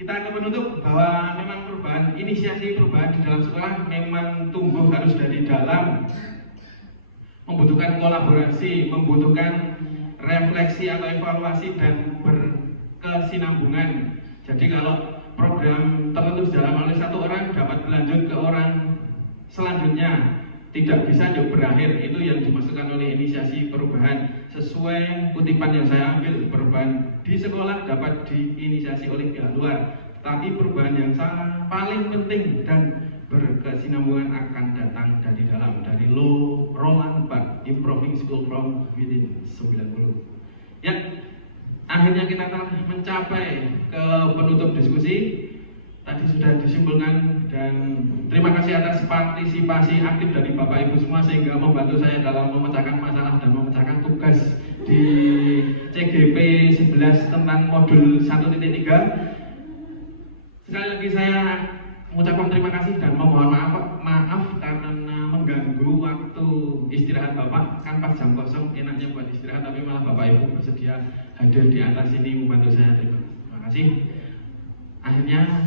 kita akan menutup bahwa memang inisiasi perubahan di dalam sekolah memang tumbuh harus dari dalam, membutuhkan kolaborasi, membutuhkan refleksi atau evaluasi dan berkesinambungan. Jadi kalau program tertentu dijalankan oleh satu orang dapat berlanjut ke orang selanjutnya, tidak bisa juga berakhir. Itu yang dimaksudkan oleh inisiasi perubahan. Sesuai kutipan yang saya ambil, perubahan di sekolah dapat diinisiasi oleh pihak luar, tapi perubahan yang paling penting dan berkesinambungan akan datang dari dalam, dari Roland Barthes, Improving School from Within 90. Ya, akhirnya kita telah mencapai ke penutup diskusi. Tadi sudah disimpulkan dan terima kasih atas partisipasi aktif dari Bapak Ibu semua sehingga membantu saya dalam memecahkan masalah dan memecahkan tugas di CGP 11 tentang modul 1.3. Sekali lagi saya mengucapkan terima kasih dan memohon maaf karena mengganggu waktu istirahat Bapak. Kan pas jam kosong enaknya buat istirahat, tapi malah Bapak Ibu bersedia hadir di atas ini membantu saya. Terima kasih. Akhirnya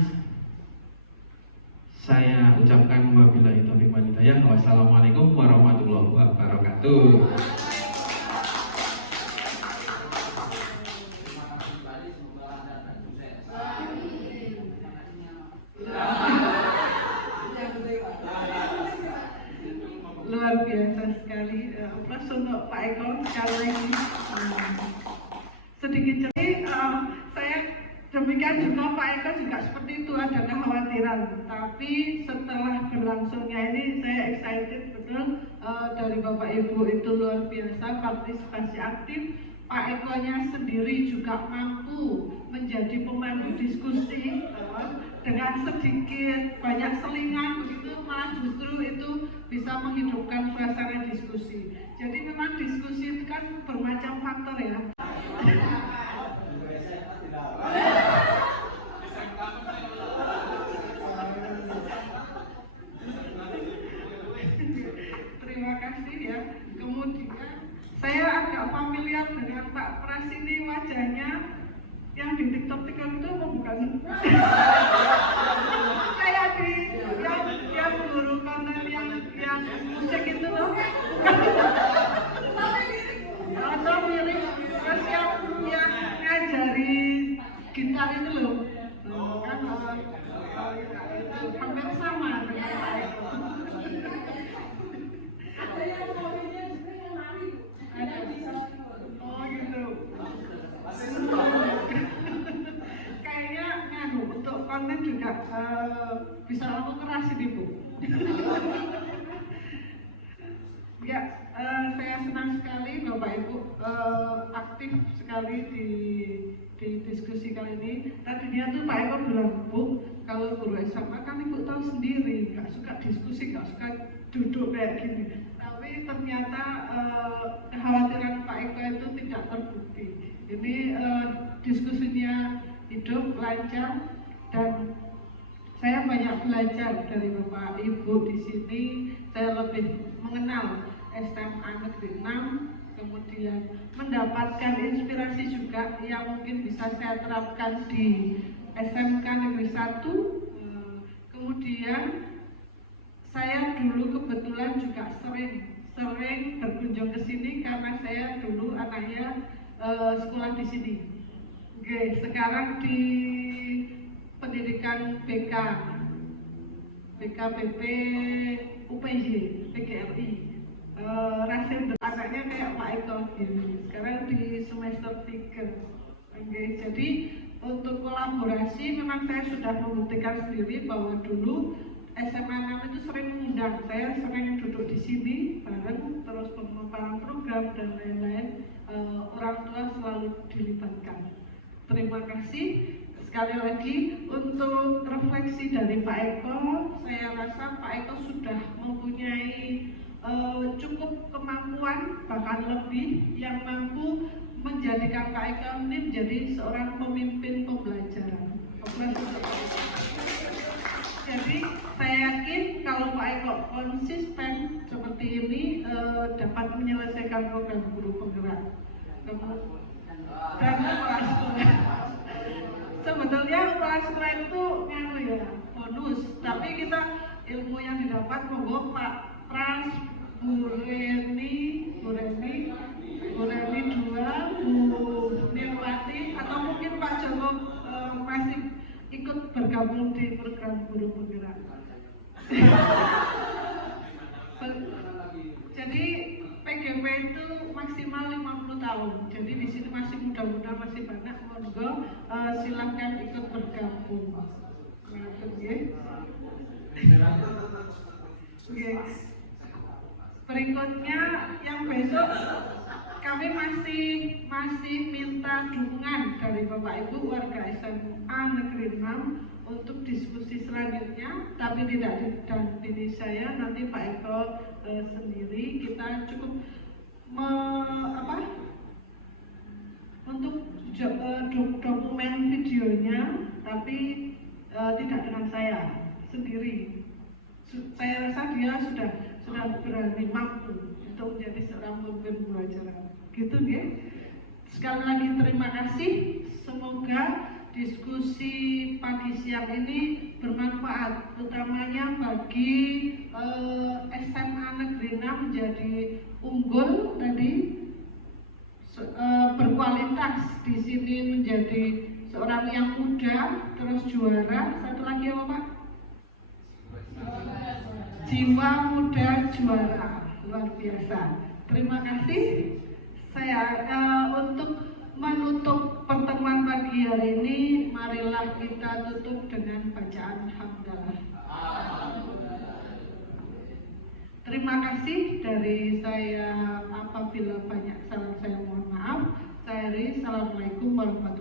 saya ucapkan wabillahi taufiq wal hidayah. Wassalamualaikum warahmatullahi wabarakatuh. Luar biasa sekali. Aplaus untuk Pak Eko sekali lagi. Sedikit cerita, saya demikian juga Pak Eko juga seperti itu, ada kekhawatiran. Tapi setelah berlangsungnya ini saya excited betul. Dari Bapak Ibu itu luar biasa partisipasi aktif. Pak Eko-nya sendiri juga mampu menjadi pemandu diskusi dengan sedikit banyak selingan begitu, malah justru itu bisa menghidupkan suasana diskusi. Jadi memang diskusi itu kan bermacam faktor ya. Terima kasih ya. Kemudian saya agak familiar dengan Pak Pras ini, wajahnya yang di TikTok itu apa bukan? Kayak di yang guru konten yang musik itu loh. Atau mirip, terus yang ngajari gitar itu loh. Kan hampir sama dengan Pak Eko. Oh gitu. Kayaknya untuk konten juga bisa aku keras ini Bu. Ya, saya senang sekali Bapak Ibu aktif sekali di diskusi kali ini. Tadinya tuh Pak Eko bilang, Bu, kalau guru SMA kan Ibu tahu sendiri, nggak suka diskusi, nggak suka duduk kayak gini. Tapi ternyata kekhawatiran Pak Eko itu tidak terbukti. Ini diskusinya hidup, lancar, dan saya banyak belajar dari Bapak Ibu di sini. Saya lebih mengenal SMA Negeri 6, kemudian mendapatkan inspirasi juga yang mungkin bisa saya terapkan di SMK Negeri 1. Kemudian saya dulu kebetulan juga sering berkunjung ke sini karena saya dulu anaknya sekolah di sini. Oke, sekarang di pendidikan BK, BKPP, UPJ, PGRI. Rasim anaknya kayak Pak Eko gini. Sekarang di semester 3. Oke, jadi untuk kolaborasi memang saya sudah membuktikan sendiri bahwa dulu SMA 6 itu sering mengundang. Saya sering duduk di sini bareng, terus pemaparan program dan lain-lain. Orang tua selalu dilibatkan. Terima kasih. Sekali lagi untuk refleksi dari Pak Eko, saya rasa Pak Eko sudah mempunyai cukup kemampuan, bahkan lebih, yang mampu menjadikan Pak Eko ini menjadi seorang pemimpin pembelajaran. Jadi saya yakin kalau Pak Eko konsisten seperti ini dapat menyelesaikan program guru penggerak. Dan kepala sekolah. Sebetulnya kepala sekolah itu ya bonus, tapi kita ilmu yang didapat monggo Pak Pras, Bu Reni 2, Bu Nirwati, atau mungkin Pak Joko masih ikut bergabung di program guru penggerak. Jadi PGP itu maksimal 50 tahun. Jadi di sini masih muda-muda, masih banyak, monggo silahkan ikut bergabung. Berikutnya yang besok kami masih minta dukungan dari Bapak Ibu warga SMA Negeri 6 untuk diskusi selanjutnya, tapi tidak didampingi saya, nanti Pak Eko sendiri. Kita cukup untuk dokumen videonya, tapi tidak dengan saya sendiri. Saya rasa dia sudah berani, mampu untuk menjadi seorang pemimpin pembelajaran. Gitu ya. Sekali lagi terima kasih. Semoga diskusi pagi siang ini bermanfaat, utamanya bagi SMA Negeri 6 menjadi unggul tadi, berkualitas di sini, menjadi seorang yang muda, terus juara. Satu lagi apa Pak? Jiwa muda juara, luar biasa. Terima kasih. Saya untuk menutup pertemuan pagi hari ini, marilah kita tutup dengan bacaan hamdalah. Terima kasih dari saya, apabila banyak salah saya mohon maaf. Saya Ri, assalamualaikum warahmatullahi wabarakatuh.